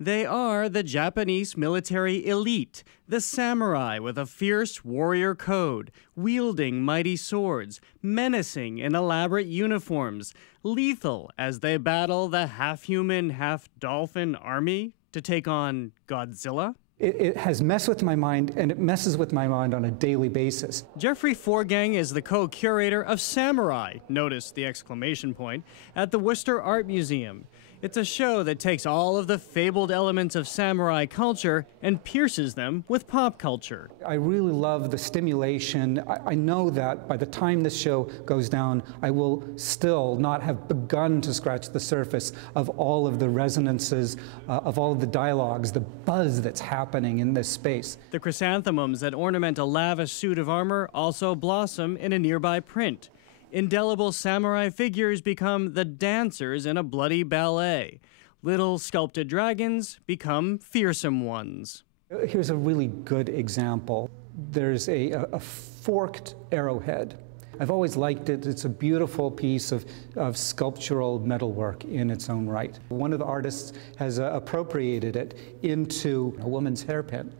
They are the Japanese military elite, the samurai with a fierce warrior code, wielding mighty swords, menacing in elaborate uniforms, lethal as they battle the half-human, half-dolphin army to take on Godzilla. It has messed with my mind, and it messes with my mind on a daily basis. Jeffrey Forgang is the co-curator of Samurai, notice the exclamation point, at the Worcester Art Museum. It's a show that takes all of the fabled elements of samurai culture and pierces them with pop culture. I really love the stimulation. I know that by the time this show goes down, I will still not have begun to scratch the surface of all of the resonances, of all of the dialogues, the buzz that's happening in this space. The chrysanthemums that ornament a lavish suit of armor also blossom in a nearby print. Indelible samurai figures become the dancers in a bloody ballet. Little sculpted dragons become fearsome ones. Here's a really good example. There's a forked arrowhead. I've always liked it. It's a beautiful piece of sculptural metalwork in its own right. One of the artists has appropriated it into a woman's hairpin.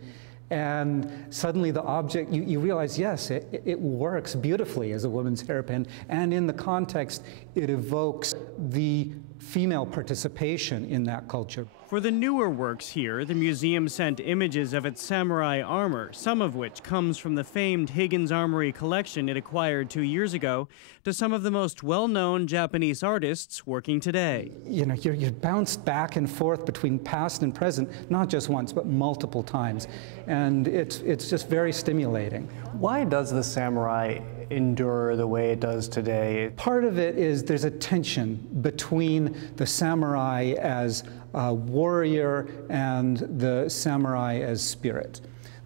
And suddenly the object, you realize, yes, it works beautifully as a woman's hairpin, and in the context, it evokes the female participation in that culture. For the newer works here, the museum sent images of its samurai armor, some of which comes from the famed Higgins Armory collection it acquired 2 years ago, to some of the most well-known Japanese artists working today. You know, you're bounced back and forth between past and present, not just once, but multiple times. And it's just very stimulating. Why does the samurai endure the way it does today? Part of it is there's a tension between the samurai as a warrior and the samurai as spirit.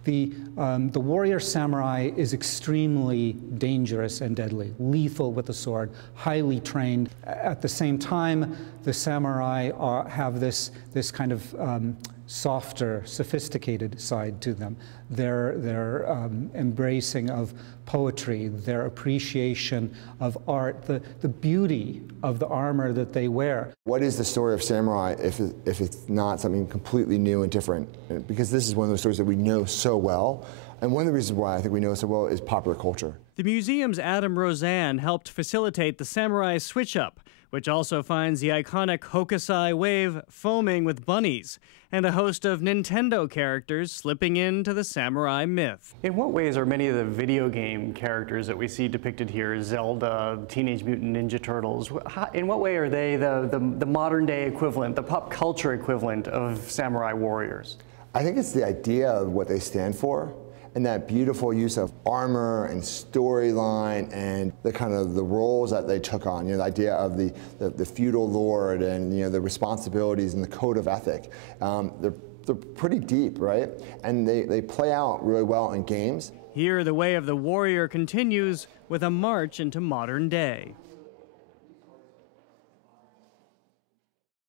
The warrior samurai is extremely dangerous and deadly, lethal with the sword, highly trained. At the same time, the samurai have this kind of softer, sophisticated side to them. Their embracing of poetry, their appreciation of art, the beauty of the armor that they wear. What is the story of samurai if it's not something completely new and different? Because this is one of those stories that we know so well. And one of the reasons why I think we know it so well is popular culture. The museum's Adam Roseanne helped facilitate the samurai switch-up, which also finds the iconic Hokusai wave foaming with bunnies, and a host of Nintendo characters slipping into the samurai myth. In what ways are many of the video game characters that we see depicted here, Zelda, Teenage Mutant Ninja Turtles, in what way are they the modern day equivalent, the pop culture equivalent of samurai warriors? I think it's the idea of what they stand for, and that beautiful use of armor and storyline and the kind of the roles that they took on, you know, the idea of the feudal lord and, you know, the responsibilities and the code of ethic. They're pretty deep, right? And they play out really well in games. Here, the way of the warrior continues with a march into modern day.